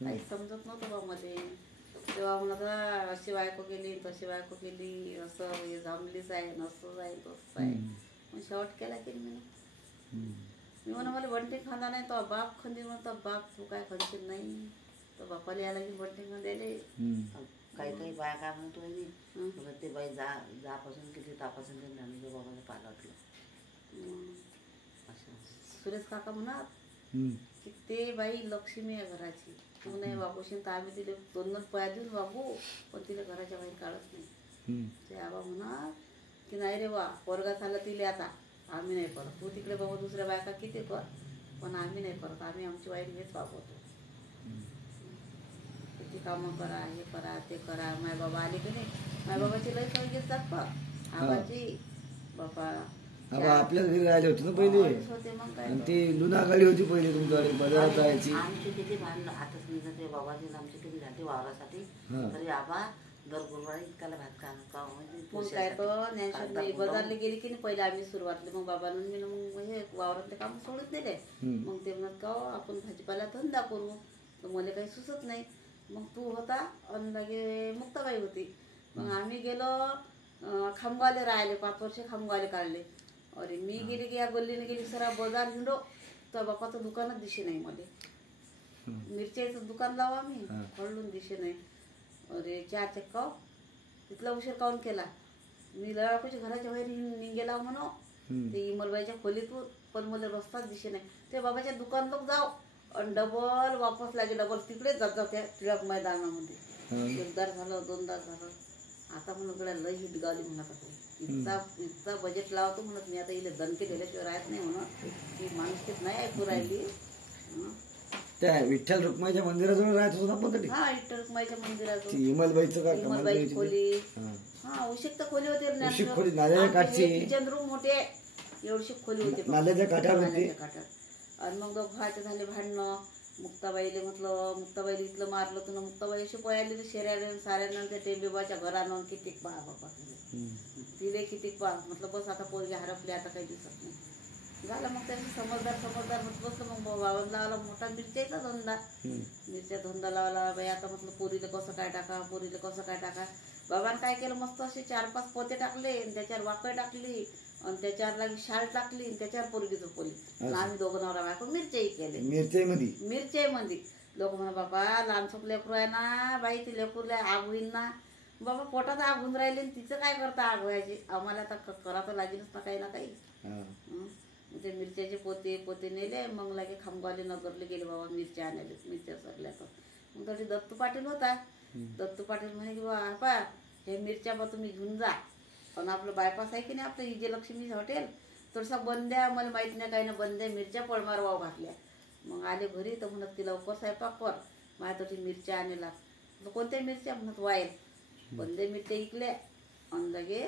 काही समजत नव्हतं बा मध्ये. तेव्हा म्हणत अशी बायको केली तशी बायको केली, असं हे जमलीच आहे, नसंच आहे, तसंच आहे. मग शेवट केला की मी म्हणा मला बंटिंग खांदा नाही तो बाप खंदी म्हणतो, बाप तू काय खंदशील नाही, तो बापाला यायला की बंटिंग खांद्याले. काही काही बाया काय म्हणतो मी ते बाई जापासून किती तापासून ते नंदू बाबाला पालटलं. सुरेश काका म्हणत की ते बाई लक्ष्मी आहे घराची, तू नाही वागूशील तर आम्ही तिला 2-2 पया देऊन वागू, पण तिला घराच्या बाहेर काढत नाही. ते आबा म्हणत की नाही रे बा पोरगा झाला तिला आता आम्ही नाही करत, तू तिकडे बाबा दुसऱ्या बायका किती कर, पण आम्ही नाही करत, आम्ही आमची वाईट हेच वागवतो. किती कामं करा, हे करा, ते करा. माय बाबा आले की नाही, माय बाबाची लई सवय घेतात पण आबाची बाबा आपल्या घरी राहिले होते ना पहिले, आणि ती लुना गाडी होती पहिले तुमच्याकडे बाजारात जायची. आमची किती भांडण आता समजा ते बाबाची आमची किती झाली वावरासाठी, तरी आबा दर गुरुवारी इतकाला भात का मग काय तर ज्ञानशोध बाजारला गेली की नाही पहिले आम्ही सुरुवातले, मग बाबांनी मी मग हे वावरातले काम सोडून दिले. मग ते म्हणत का आपण भाजीपाला धंदा करू, तर मला काही सुचत नाही. मग तू होता आणि लगे मुक्ताबाई होती. मग आम्ही गेलो खामगावले राहिले, 5 वर्ष खामगावले काढले. अरे मी गेली की या गल्लीने गेली सरा बाजार हिंडो, तर बापाचं दुकानच दिसे नाही मला. मिरच्याचं दुकान लावा मी हळून दिसे नाही. अरे 4 चक्काव तिथला उशीर काऊन केला, मी लढाकोच्या घराच्या बाहेर निघेला म्हणो ते इमलबाईच्या खोलीतून, पण मला रस्ताच दिसे नाही. ते बाबाच्या दुकान लोक जाऊ आणि डबल वापस लागे, डबल तिकडेच जात त्या टिळक मैदानामध्ये. 1 दार झालं 2 दार झालं. आता म्हणून लई हिट गावली म्हणत, इतका बजेट लावतो म्हणत मी आता इले दणके दिल्याशिवाय राहत नाही म्हणत, की माणूस नाही ऐकू राहिली. त्या विठ्ठल रुक्माईच्या मंदिराजवळ राहत होतो ना पण. हा विठ्ठल रुक्माईच्या मंदिराजवळ इमलबाईचं काय इमलबाईची खोली, हा उशिक तर खोली होती खोली नाल्याच्या काठची, किचन रूम मोठे एवढी खोली होती नाल्याच्या काठावर. आणि मग दोघांचे झाले भांडणं. मुक्ताबाईले म्हटलं मुक्ताबाईला इथलं मारलं तुला, मुक्ताबाई अशी पळाली शेऱ्या साऱ्यानं त्या टेंबेबाच्या घरानं कितीक पहा बाबा तिले कितीक पहा. म्हटलं बस आता पोरगे हरपले, आता काही दिसत नाही झालं. मग त्याची समजदार म्हटलं बसलं. मग बाबांना लावला मोठा मिरच्याचा धंदा, मिरच्या धंदा लावला बाई. आता म्हटलं पोरीला कसं काय टाका, पोरीला कसं काय टाका. बाबांनी काय केलं मस्त असे 4-5 पोते टाकले, आणि त्याच्यावर वाकळ टाकली, आणि त्याच्यावर लागी शाळ टाकली, आणि त्याच्यावर पोरगी झोपली. आम्ही दोघं नवरा बायको मिरच्याही केले. मिरच्यामध्ये लोक म्हणा बाबा लहानसोप लेकरू आहे ना बाई, ती लेकरूला आग होईल ना बाबा, पोटात आग होऊन राहिली, तिचं काय करता आग व्हायची, आम्हाला आता करा तर लागेलच ना काही ना काही. ते मिरच्याचे पोते नेले. मग लागे खामगावले नगरले गेले बाबा मिरच्या आणायला, मिरच्या सरल्या. तर मग तरी दत्तू पाटील होता. दत्तू पाटील म्हणे की बाबा हे मिरच्या बा तुम्ही घेऊन जा, पण आपलं बायपास आहे की नाही आपलं विजयलक्ष्मी हॉटेल, थोडसा बंद द्या, मला माहित नाही काही ना बंद द्या, मिरच्या पळमार वाव घातल्या. मग आले घरी तर म्हणत की लवकर स्वयंपाक कर, माझ्यासाठी मिरच्या आणला. कोणत्या मिरच्या म्हणत वाईल, बंदे मिरच्या इकल्या. आणि लगे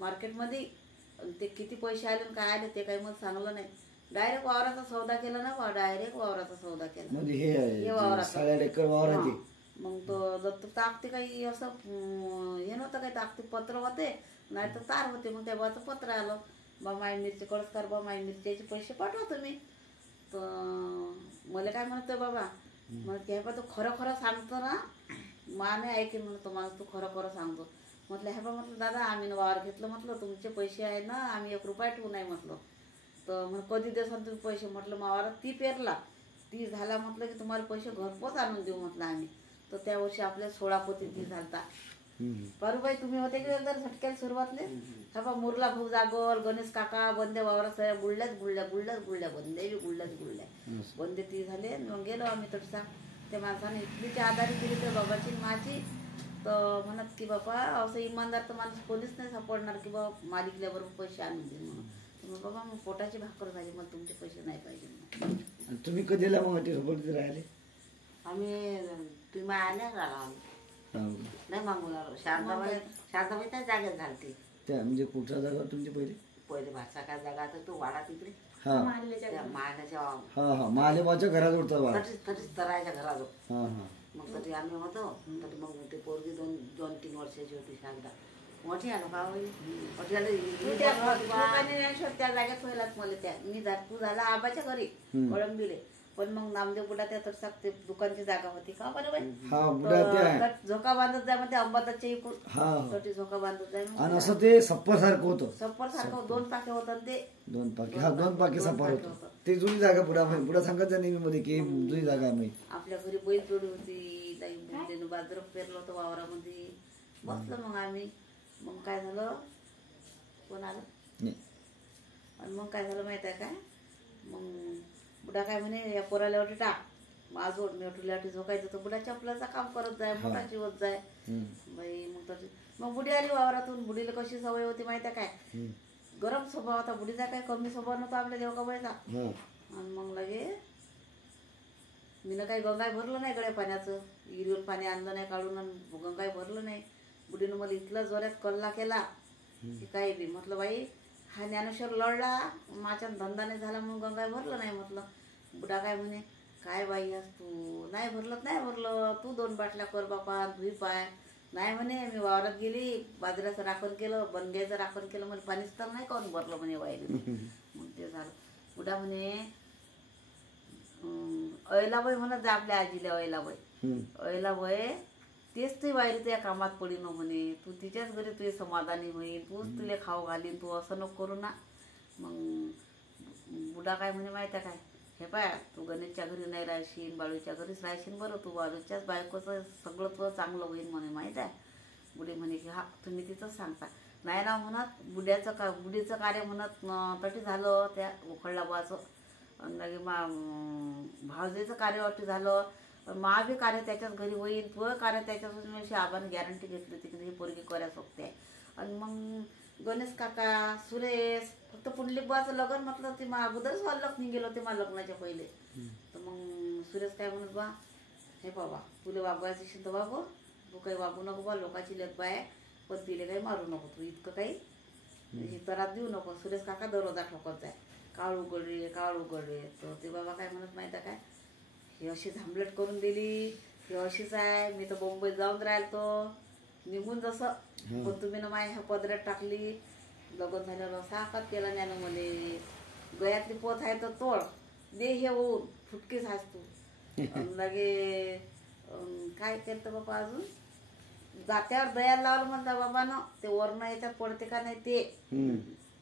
मार्केटमध्ये ते किती पैसे आले काय आले ते काही मला सांगलं नाही. डायरेक्ट वावराचा सौदा केला ना बा, डायरेक्ट वावराचा सौदा केला. हे वावराचा. मग तो दत्त ताकते काही असं हे नव्हतं, काही ताकते पत्र होते नाही तर तार होते. मग त्या बाचं पत्र आलं बा माई मिरची कळसकार बा माई मिरच्याचे पैसे पाठवा तुम्ही. तर मला काय म्हणतोय बाबा, म्हणत हे बा तू खरं खरं सांगतो ना, मा नाही ऐकेन म्हणतो माणूस, तू खरं खरं सांगतो. म्हटलं हे बा म्हटलं दादा आम्ही वावर घेतलं, म्हटलं तुमचे पैसे आहे ना, आम्ही 1 रुपया ठेवू नाही म्हटलं. तर मग कधी देसान तुम्ही पैसे, म्हटलं मावारात 30 पेरला 30 झाला, म्हटलं की तुम्हाला पैसे घरपोच आणून देऊ म्हटलं आम्ही. तर त्या वर्षी आपल्या 16 पोती 30 झालता. पारुबाई तुम्ही होते की जर झटक्याला सुरुवातले, हा बा मुरला भाऊ जागोल, गणेश काका बंदे वावरात सगळ्या गुळल्याच गुळल्या बंदे 30 झाले. मग गेलो आम्ही तसा. त्या माणसाने इतकीच्या आधारी केली तर बाबाची माझी. तर म्हणत की बाबा असं इमानदार तर माणूस कोणीच नाही सापडणार की बाबा मालिकल्याबरोबर पैसे आणून देईल म्हणून. मग बाबा मग पोटाची भाकर झाली, मग तुमचे पैसे नाही पाहिजे. तुम्ही कधीला मग राहिले आम्ही, तुम्ही आल्या नाही मागून शारदाबाई त्या जागेत घालते. त्या म्हणजे कुठच्या जागा तुमची पहिले भाषा काय जागा तर तो वाडा तिकडे महादेवाच्या घराजवळ तरीच तरायच्या घराजवळ. मग तरी आम्ही होतो. तरी मग ते पोरगी 2-3 वर्षाची होती शारदा. मोठी आलो का त्या जागेत व्हायलाच मला. त्या मी तू झाला आबाच्या घरी कळंबीले, पण मग नामदेव बुडा त्या तर ते दुकानची जागा होती का बरोबर हा बुडा ते आहे. तर झोका बांधत जाय म्हणते अंबादासच्या इकडून हा तटी झोका बांधत जाय मग आणि असं ते सप्पर सारखं होतं. सप्पर सारखं 2 पाके होतं ते 2 पाके हा 2 पाके दोन सप्पर पाके होतं. होतं. ते जुनी जागा बुडा सांगायचं नेहमी मध्ये की जुनी जागा आहे. आपल्या घरी बैल जोडी होती ताई बुड्यानं बाजरं पेरलं होतं वावरामध्ये बसलं मग आम्ही मग काय झालं कोण आलं नाही. आणि मग काय झालं माहित आहे काय मग बुडा काय म्हणे या पोराला वाटी टाक माझोड मी वाटी झोकायचं तर बुडा चपलाचं काम करत जाय मोठाची होत जाय बाई मग बुडी आली वावरातून बुडीला कशी सवय होती माहिती आहे काय गरम स्वभाव होता बुडीचा काय कमी स्वभाव नव्हता आपल्या देवकाबाईचा आणि मग लगे मीनं काही गंगाई भरलं नाही गळ्या पाण्याचं विहिरीवर पाणी आणलं नाही काढून आणि गंगाई भरलं नाही बुडीनं मला इथला जोरात कल्ला केला की काही बी म्हटलं बाई हा ज्ञानेश्वर लढला माझ्या धंदा नाही झाला म्हणून गंगाई भरलं नाही म्हटलं बुडा काय म्हणे काय बाई आज तू नाही भरलं तू 2 बाटल्या कर बापा धुई पाय नाही म्हणे मी वावरात गेली बाजऱ्याचं राखण केलं बनग्याचं राखण केलं मला पाणीच तर नाही काऊन भरलं म्हणे वाईले मग ते झालं बुडा म्हणे अयलाबाई म्हणत जा आपल्या आजीला अयलाबाई तेच तू वाईली तुझ्या कामात पडी न म्हणे तू तिच्याच घरी तुझे समाधानी होईल तूच तुला खाऊ घालीन तू असं नको करू ना मग बुडा काय म्हणे माहिती आहे काय हे पाय तू गणेशच्या घरी नाही राहशील बाळूच्या घरीच राहशील बरं तू बाळूच्याच बायकोचं सगळं तुझं चांगलं होईल म्हणे माहीत आहे बुडी म्हणे की हा तुम्ही तिथंच सांगता नाही ना म्हणत बुडीचं कार्य म्हणत तटी झालं त्या उखळला बुवाचं आणि लगे भावजेचं कार्य वाटी झालं मा बी कार्य त्याच्याच घरी होईल तुझं कार्य त्याच्यापासून अशी आबाने गॅरंटी घेतली होती की ही पोरगी कऱ्या सोपते आणि मग गणेश काका सुरेश फक्त पुंडलिक बुवाचं लग्न म्हटलं ते मा अगोदरच लग्न गेलो ते मला लग्नाच्या पहिले तर मग सुरेश काय म्हणत बा हे बाबा तुला वागवायचं असेल तर वागव तू काही वागू नको बा लोकांची लेख बाय पण तिला काही मारू नको तू इतकं काही तरात देऊ नको सुरेश काका दररोजा ठोकत जाय काळ उघडले तर ते बाबा काय म्हणत माहिती आहे काय ही अशी झांबलेट करून दिली ही अशीच आहे मी तर मुंबईत जाऊन राहिलो तो निघून जसं पण तुम्ही ना माय ह्या पदऱ्यात टाकली लग्न झाल्यावर असा आकात केला नाही मले गळ्यातली पोत आहे तर तोड दे हे होऊन फुटकीच हास तू लगे काय केलं बाबा अजून जात्यावर दयाला लावलं म्हणता बाबा ना ते वर्ण याच्यात पडते का नाही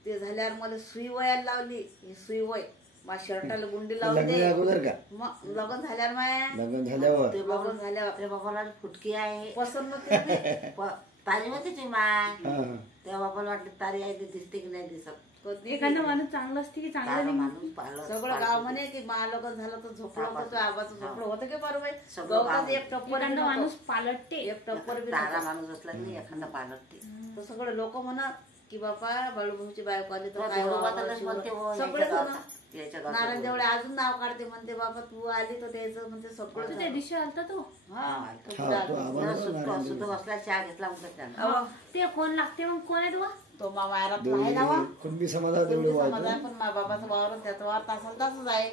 ते झाल्यावर मला सुई वयाला लावली ही सुई वय माझ्या शर्टाला गुंडी लावून दे मग लग्न झाल्यावर लग्न झाल्यावर आपल्या बाबाला फुटकी आहे पसंत नव्हती तारी होती ती माय त्या बाबाला वाटलं तारी आहे ते दिसते की नाही दिसत एखादा माणूस चांगला असते की चांगला माणूस पाहिलं सगळं गाव म्हणे की मा लग्न झालं तर झोपलं होतं आबाचं झोपलं होतं की बरोबर एक टप्पर माणूस पालटते एक टप्पर बी तारा माणूस असला की एखादा पालटते तर सगळे लोक म्हणत की बापा बाळूभाऊची बायको आली तर तो काय देवबाबालाच म्हणते हो, सगळे याच्या गावात नारायण देवळे अजून नाव काढते म्हणते बाबा तू आली तर त्याचं म्हणते सगळं त्या दिवशी आलता तो सुद्धा बसला चहा घेतला म्हणतात त्यानं ते कोण लागते मग कोण आहे तो मा वायरात आहे ना वा कुणबी समाजात कुणबी समाज आहे पण मा बाबाचं वावर त्याचं वावर तासल तासच आहे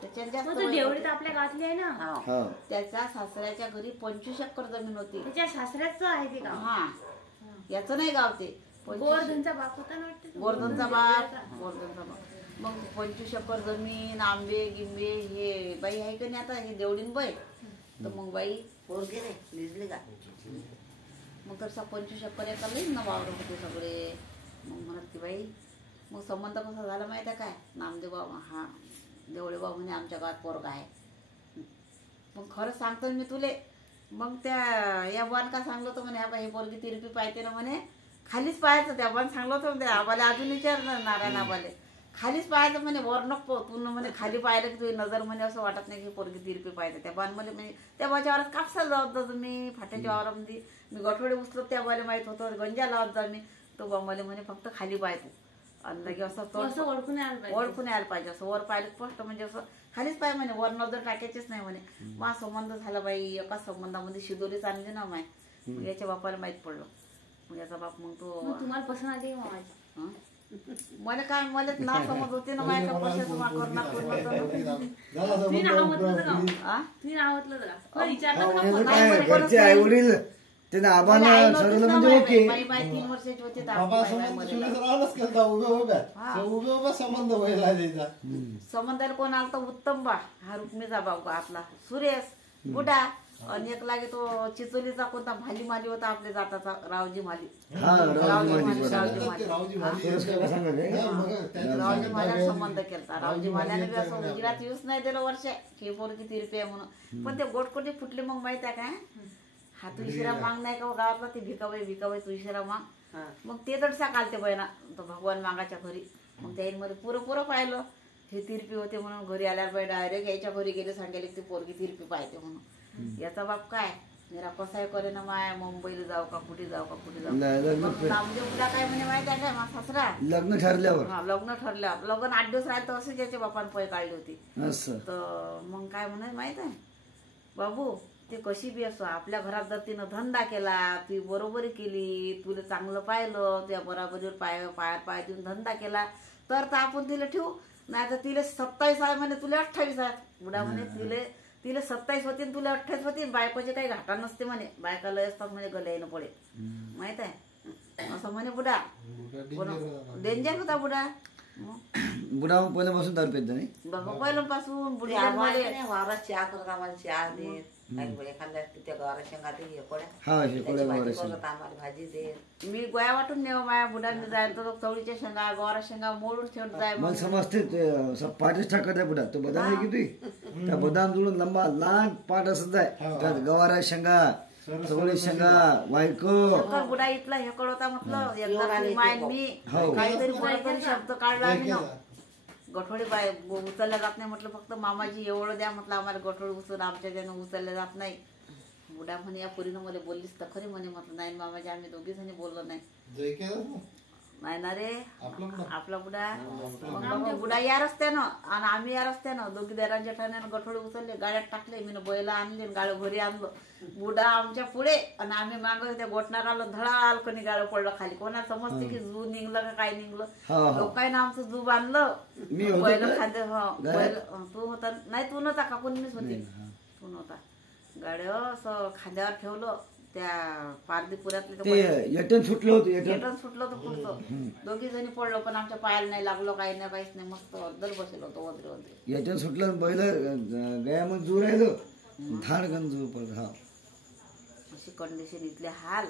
त्याच्यात जास्त देवळी तर आपल्या गावातली आहे ना त्याच्या सासऱ्याच्या घरी 25 एकर जमीन होती त्याच्या सासऱ्याचं आहे ते गाव हा याचं नाही गाव ते गोवर्धनचा बाप होता ना वाटतं गोवर्धनचा बाप मग 25 एकर जमीन आंबे गिंबे हे बाई आहे का नाही आता हे देवडीन बाई तर मग बाई पोरगे रे लिहिली का मग तसा 25 एकर एकर येईल ना वावर होते सगळे मग म्हणत की बाई मग संबंध कसा झाला माहिती आहे काय नामदेव बाबा हा देवळे बाबा म्हणे आमच्या गावात पोरगा आहे मग खरंच सांगतो मी तुले मग त्या या बान का सांगलो होतं म्हणे हे पोरगी तिरपी पाहते ना म्हणे खालीच पाहायचं त्या बान सांगलो होतं त्या आबाला अजून विचारलं नारायण आबाले खालीच पाहायचं म्हणे वर नको तू म्हणे खाली पाहिलं की तुझी नजर म्हणे असं वाटत नाही की पोरगी तिरपी पाहिजे त्या बान मध्ये म्हणजे त्या बाच्या वावरात कापसा लावत जा तुम्ही फाट्याच्या वावरामध्ये मी गठोडे उचलत त्या बाला माहित होतं गंजा लावत जा मी तो बांबाले म्हणे फक्त खाली पाहायचं आणि लगे असं ओळखून यायला पाहिजे असं वर पाहिलं स्पष्ट म्हणजे असं खालीच पाहिजे म्हणे वर नजर टाकायचीच नाही म्हणे मा संबंध झाला बाई एका संबंधामध्ये शिदोरीच आणली ना माय याच्या बापाला माहित पडलं मग याचा बाप मग तो तुम्हाला पसंत आली मामाची मला काय मला ना समज होते ना माझ्या कपाशाचं मा करणं तुम्ही नाव म्हटलं का तुम्ही नाव म्हटलं का विचारलं घरचे आई वडील त्याने आबाला ठरवलं म्हणजे ओके. माई 3 वर्षाची होती तर आपली बाबा बाई संबंध मरेला. चुलीचं राहूनच केलता उभ्या उभ्या हा. तो उभ्या उभ्या संबंध व्हायला द्यायचा. संबंधाला कोण आलता उत्तम बा हा रुक्मीचा भाऊ आपला सुरेश बुडा आणि एक लागे तो चिचोलीचा कोणता भाली माली होता आपल्या जाताचा रावजी माली. हा रावजी माली सांगतात ते रावजी महाराज. सुरेश काका सांगत आहे. हा, बघा, त्याच्या रावजी सांगत माल्याला आहे. संबंध केलता. रावजी माल्याने बी असं गुजरात येऊच नाही दिलं वर्ष हे पोर किती रुपये म्हणून. पण ते गोटकोटी फुटले मग माहित आहे काय हा तू इशिरा माग नाही का हो गावातला ते भिकाबाई तू इशिरा माग. मग ते दडसा कालते बहिणा तो भगवान मागाच्या घरी. मग त्यामध्ये पुरं पाहिलं हे तिरपी होते म्हणून घरी आल्यावर बाई डायरेक्ट यायच्या घरी गेले सांगायला ती पोरगी तिरपी पाहिजे म्हणून. याचा बाप काय जरा कसाय करे ना माया मुंबईला जाऊ का कुठे जाऊ मग नामदेव पुढा काय म्हणे माहिती आहे काय माझा सासरा लग्न ठरल्यावर हा लग्न ठरल्यावर लग्न 8 दिवस राहिलं तर असं ज्याच्या बापानं पै काढली होती. असं तर मग काय म्हणे माहित आहे बाबू ते कशी बी असो आपल्या घरात जर तिनं धंदा केला ती बरोबरी केली तुला चांगलं पाहिलं त्या बरोबरीवर पाय देऊन धंदा केला तर आपण तिला ठेवू. नाही तर तिला 27 आहे म्हणे तुला 28 आहे. बुडा म्हणे तिला 27 होती तुला 28 होती. बायकोचे काही घाटा नसते म्हणे बायका लय असतात म्हणे गल्यानं पडे माहित आहे असं म्हणे बुडा. डेंजर होता बुडा. बुडा पहिल्यापासून दारू पेत नाही बाबा पहिल्यापासून बुडी वावरात चहा करत आम्हाला चहा देत एखाद्या त्या गवारा शेंगा ते हा शेकोड्या भाजी करत आम्हाला भाजी देत. मी गोया वाटून नेऊ माझ्या बुडांनी जायला तर चवळीच्या शेंगा गवारा शेंगा मोडून ठेवत जाय. मला समजते पाठच टाकत आहे बुडा तो बदाम आहे की तुझी त्या बदाम जुळून लंबा लहान पाठ असत आहे त्यात गवारा शेंगा चवळी शेंगा वायको बुडा इथला हे कळवता म्हटलं एकदा मायन मी काहीतरी बरोबर शब्द काढला आम्ही ना गठोडी बाय उचलल्या जात नाही म्हटलं फक्त मामाजी एवढं द्या म्हटलं आम्हाला गठोडी उचलून आमच्या ज्यानं उचलल्या जात नाही. बुडा म्हणे या पोरीनं मला बोललीस तर खरी म्हणे म्हटलं नाही मामाजी आम्ही दोघी जणी बोललो नाही. नाही ना रे आपला बुडा मग बुडा या रस्त्यानं आणि आम्ही या रस्त्यानं दोघी देरांच्या ठाण्यानं गठोडे उचलले गाड्यात टाकले मी बैला आणले गाळं घरी आणलं. बुडा आमच्या पुढे आणि आम्ही माग त्या गोठणार आलो धडाल कोणी गाळं पडलं खाली. कोणा समजते की जू निघलं का काय निघलं लोकांना आमचं जू बांधलं बैल खांदे तू होता नाही तू नव्हता का कोणी मीच होती तू नव्हता. गाड्या असं खांद्यावर ठेवलं त्या पारदीपुरातले सुटलं होतं एटन सुटलं होतं पुढचं दोघी जणी पडलो पण आमच्या पायाला नाही लागलो काही नाही काहीच नाही मस्त अर्धल बसेल होतो वद्रे एटन सुटलं बैल गयामध्ये जू राहिलो धाड गण जू पडलं. हा अशी कंडिशन इथले हाल.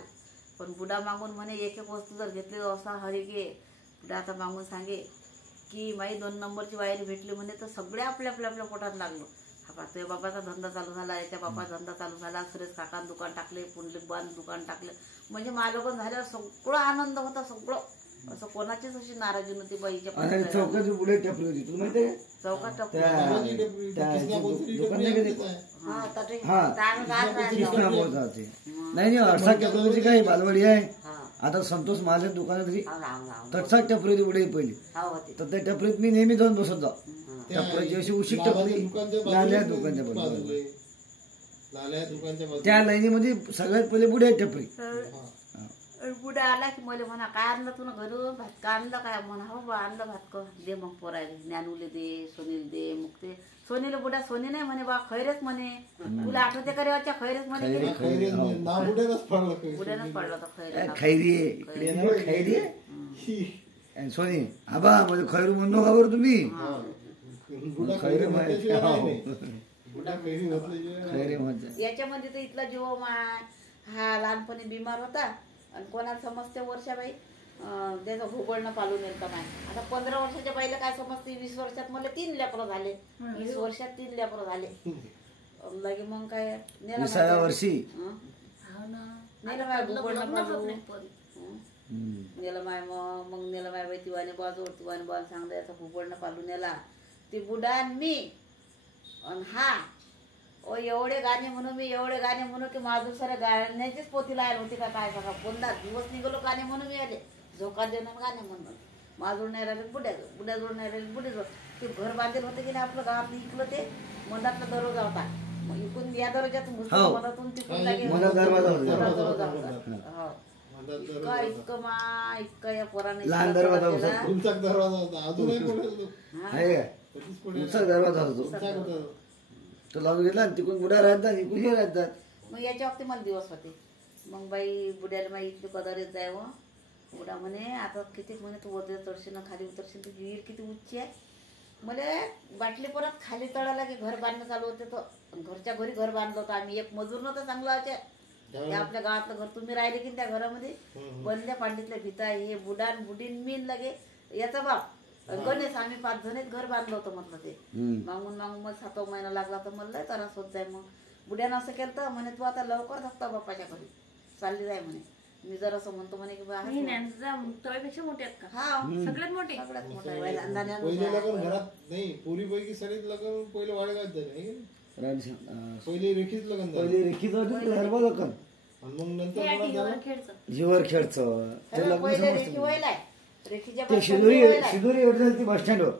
पण बुडा मागून म्हणे एक वस्तू जर घेतली असा हरी घे. बुडा आता मागून सांगे की माई 2 नंबरची वायरी भेटली म्हणे तर सगळे आपल्या पोटात लागलो. हा तुझ्या बाबाचा धंदा चालू झाला याच्या बाबाचा धंदा चालू झाला सुरेश काकान दुकान टाकले पुंडलिक बान दुकान टाकले म्हणजे माझ्याकडून झाल्यावर सगळं आनंद होता सगळं. असं कोणाचीच अशी नाराजी नव्हती बाईच्या चौकाची पुढे टपली होती तुला माहिती आहे चौकात नाही अडसाक टपरीची काही बालवाडी आहे आता संतोष माझ्या दुकानात तटसाक टपरी होती पुढे पहिली तर त्या टपरीत मी नेहमी जाऊन बसत जाऊ. टपरीची अशी उशीक टपरी लाल्या दुकानच्या बाजूला त्या लाईनीमध्ये सगळ्यात पहिले बुड्या टपरी. बुडा आला की मला म्हणा काय आणलं तुला घरून भात का आणलं काय म्हणा हो बा आणलं भात का दे मग पोरायले ज्ञानूले दे सोनील दे मग ते सोनीला बुडा सोनी नाही म्हणे बा खैरेच म्हणे तुला आठवते का रे वाच्या खैरेच म्हणे बुड्यानंच पडलं होतं खैरी सोनी आबा म्हणजे खैरू म्हणू नका बरं तुम्ही याच्यामध्ये तर इथला जीव माय हा लहानपणी बिमार होता आणि कोणाला समजते वर्षाबाई त्याचं घोबळणं पालून येतं माय. आता 15 वर्षाच्या बाईला काय समजते 20 वर्षात मला 3 लेकरं झाले 20 वर्षात 3 लेकरं झाले लगे मग काय नेलं वर्षी नेलं माय घोबळणं पालून नेलं माय मग नेलं माय बाई तिवाने बाजू सांगता याचा घोबळणं पालून नेला ती बुडा आणि मी आणि हा ओ एवढे गाणे म्हणू की माझं सारे गाण्याचीच पोथी लायला होती का काय सांगा 15 दिवस निघालो गाणे म्हणून मी आले झोका देऊन गाणे म्हणून माझोड नाही राहिले बुड्याजवळ नाही राहिले बुडीजवळ ते घर बांधेल होते की नाही आपलं गावात इकलं ते मधातला दरवाजा होता मग इकून या दरवाजातून मधातून तिकून दरवाजा होता इतकं या पोराने दरवाजा होतो तो लावून घेतला तिकून बुडा राहतात इकून हे राहतात. मग याच्या बाबतीत मला दिवस होते मग बाई बुड्याला माई इथली कदर येत जाय व बुडा म्हणे आता किती म्हणे तू वर चढशील ना खाली उतरशील तुझी विहीर किती उच्ची आहे. मला बाटली परत खाली तळाला की घर बांधणं चालू होते. तर घरच्या घरी घर बांधलं होतं आम्ही. एक मजूर नव्हतं चांगलं व्हायचे. ते आपल्या गावातलं घर तुम्ही राहिले की त्या घरामध्ये बनल्या पांडीतल्या भिता हे बुडान बुडीन मीन लगे याचा बाप गणेश आम्ही 5 जणच घर बांधलं होतं म्हटलं. ते मागून मग 7 महिना लागला तर मला लय त्रास होत जाय. मग बुड्यानं असं केलं तर म्हणे तू आता लवकर धक्का बाप्पाच्या घरी चालली जाय म्हणे. मी जर असं म्हणतो म्हणे की मुक्ताबाईपेक्षा मोठे आहेत का? हा सगळ्यात मोठे. सगळ्यात मोठा पहिले लग्न घरात नाही पोरी पैकी सगळीच लग्न पहिले वाडेगावात झाले. पहिले रेखीच लग्न झालं. पहिले रेखीच हरवा लग्न आणि मग नंतर जीवर खेळचं ते लग्न पहिले समजतं. रेखी व्हायलाय रेखीच्या ते शिदोरी एवढी ती बस स्टँडवर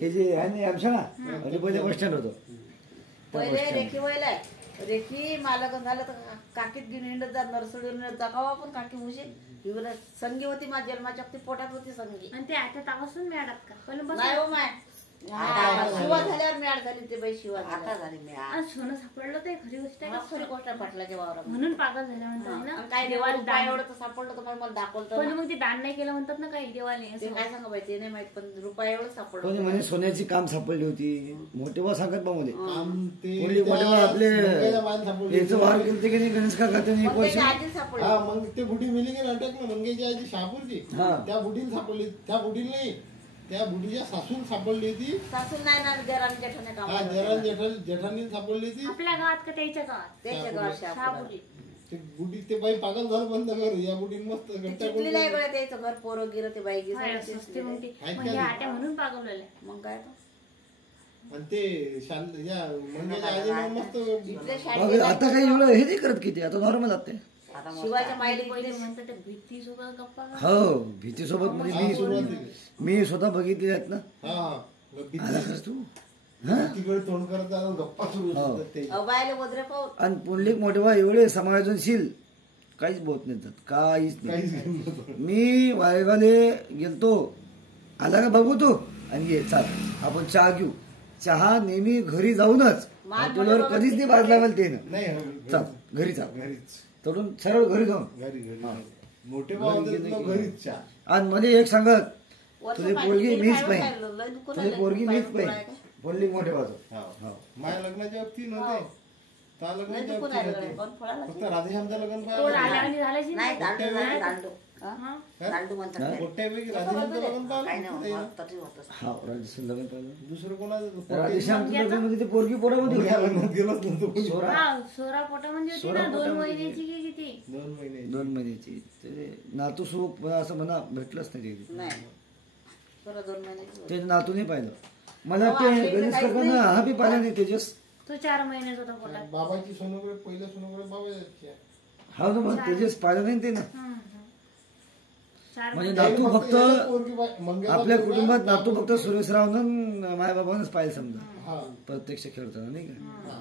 हे जे आहे ना आमच्या ना आणि पहिले बस स्टँड होतं. पहिले रेखी व्हायलाय रेखी मालक झालं तर काकीत घेऊन हिंडत जा नर्सरीवर जा का आपण काकी मुशी संगी होती माझ्या जन्माच्या ती पोटात होती संगी. आणि ते आता तापासून मिळालात का? पण बस नाही हो माय शिवा झाल्यावर मिळाल झाली ते बाई शिवा आता झाली मी आज सोनं सापडलं ते खरी गोष्ट आहे. खरी गोष्ट पाटलाच्या वावरात म्हणून पागल झाल्या म्हणतात ना. काय देवाला दान एवढं तर सापडलं तर मला दाखवलं पण मग ते दान नाही केलं म्हणतात ना काही देवाने. ते काय सांगा बाई ते नाही माहित पण रुपया एवढं सापडलं. कोणी म्हणे सोन्याची काम सापडली होती. मोठे बा सांगत बा मध्ये काम ते कोणी मोठे बा आपले मंगेला बांध सापडली. याचं वार केलं की नाही गणेश का खाते मग त्याच्या आधी सापडलं. हा मग ते बुढी मिली की नाटक ना मंगेची आजी शहापूरची त्या बुढीला सापडली. त्या बुढीला नाही त्या बुढीच्या सासून सापडली होती. सासून नाही ना देरान जेठाने काम हा देरान जेठानी सापडली होती. आपल्या गावात का त्याच्या गावात? त्याच्या गावात शहापुरी. ते बुढी ते बाई पागल झालं बंद कर या बुढीन मस्त चिटली नाही गळ्यात यायचं घर पोरं गिरं ते बाई स्वस्ते मग ते म्हणजे आट्या म्हणून पागवलेल्या. मग काय तर आणि ते शांत या मंगेच्या आजीने मस्त इथल्या शाळेत आता काही एवढं हे नाही करत किती आता नॉर्मल आता शिवाच्या मायली पहिले म्हणतात ते भीती सोबत गप्पा कर. हो भीतीसोबत म्हणजे मी स्वतः बघितले आहेत ना. आला खरंच तू तिकडे तोंड करत गप्पा सुरू होतात ते. बायले वद्रे पाहून आणि पुंडलिक मोठेबा एवढे समायोजनशील काहीच बोलत नाही काहीच नाही. मी वायगावले गेलतो आला का बघू तू आणि ये चाल आपण चहा घेऊ. चहा नेहमी घरी जाऊनच हॉटेलवर कधीच नाही बाजला मला ते नाही चाल घरी चाल घरीच तरुण सरळ घरी जाऊन घरी मोठे भाऊ घरीच चहा. आणि मध्ये एक सांगत तुझी पोरगी मीच पाहिजे तुझी पोरगी मीच पाहिजे पुंडलिक मोठेबाचं. माझ्या लग्नाच्या वक्ती नव्हते त्या लग्नाच्या वक्ती नव्हते फक्त राधेश्यामचं लग्न कोण आल्याने झाल्याची नाही दांडू नाही दांडू दांडू म्हणतात मोठ्यापैकी राधेश्यामचं लग्न काही नाही पाहिलं तरी होतच. हा राजेश्याम लग्न पाहिलं. दुसरं कोणाचं राधेश्यामचं लग्न म्हणजे ते पोरगी पोरामध्ये होती. लग्नात गेलोच नव्हतं. सोरा पोटा म्हणजे होती ना 2 महिन्याची की किती 2 महिने 2 महिन्याची ते नातू सुख असं म्हणा भेटलंच नाही ते. नाही बरं 2 महिन्याची ते नातू नाही पाहिलं मला ते गणेश काकांना हा बी पाहिला नाही तेजस. तो 4 महिन्याचा होता पोटात. बाबाची सोनोग्राफी पहिल्या सोनोग्राफी बाबा जायची. हा ना मग तेजस पाहिलं नाही ते ना. 4 म्हणजे नातू फक्त आपल्या कुटुंबात नातू फक्त सुरेशरावनं मायबाबानंच पाहिलं समजा प्रत्यक्ष खेळताना नाही का.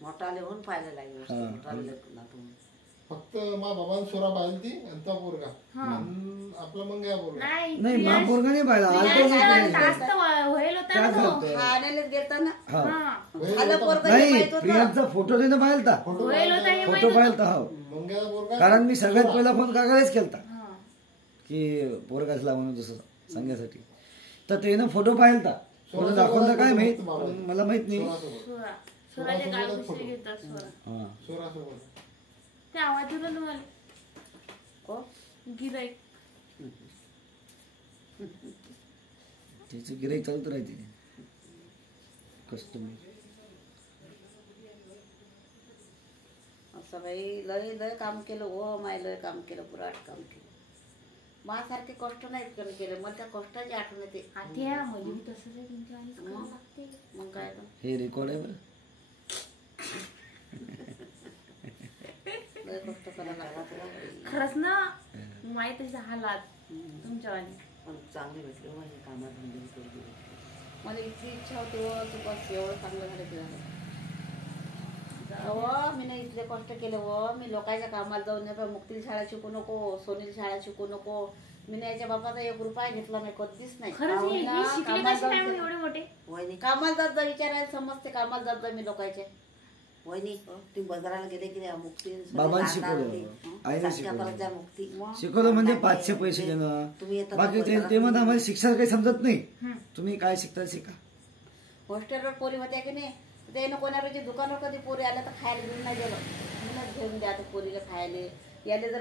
मोठा लिहून पाहिलं लागेल मोठा नातू. फक्त मा बाबान सोरा पाहिली ती आणि तो पोरगा आपला मंगया पोरगा. नाही मा पोरगा नाही पाहिला आलतोच नाही. जास्त होईल होता ना तो. आणायलाच गेलता ना हा आलं पोरगं नाही माहित होतं. प्रियांचा फोटो देणं पाहिलता होईल होता हे फोटो पाहिलता हो मंगया पोरगा कारण मी सगळ्यात पहिला फोन काकालाच केलता की पोरगाच लावून जसं सांगण्यासाठी तर त्यानं फोटो पाहिलता. फोटो दाखवता काय माहित मला माहित नाही. सोराच्या गाल कुस्ती घेतात सोरा. हा सोरासोबत ते आवाज दिला तुम्हाला हो? गिराईक त्याचं गिराईक चालत राहते कस्टमर. असं बाई लय लय काम केलं हो माय लय काम केलं पुराट काम केलं. माझ्यासारखे कष्ट नाहीत केले मला त्या कष्टाची आठवण येते. आत्या म्हणजे मी तसंच आहे तुमच्या आईच करावं लागते. मग काय तर हे रेकॉर्ड आहे बरं. लय कष्ट करायला लागला तुला. खरंच ना माहित तशी हालात तुमच्या वाली. पण चांगली भेटली माझी कामात म्हणजे मला इतकी इच्छा होती व तू बस एवढं चांगलं झालं की झालं. हो मी नाही इथले कष्ट केले व मी लोकांच्या कामाला जाऊन नाही मुक्ती शाळा शिकू नको सोनील शाळा शिकू नको. मी नाही याच्या बापाचा 1 रुपया घेतला नाही कधीच नाही. खरंच हे शिकले कसे काय मग एवढे मोठे? वहिनी कामाला जात जा विचारायला समजते कामाला जात जा मी लोकांचे. वहिनी तुम्ही बाजाराला गेले की नाही मुक्ती बाबांनी शिकवलं, आईने करत जा मुक्ती शिकवलं म्हणजे 500 पैसे देणं. तुम्ही येतात बाकी ते म्हणत आम्हाला शिक्षण काही समजत नाही, तुम्ही काय शिकता शिका. हॉस्टेलवर पोरी होत्या की नाही, त्यानं कोणाच्या दुकानावर कधी पोरी आल्या तर खायला घेऊन नाही गेलं, म्हणूनच घेऊन द्या आता पोरीला खायला. याले जर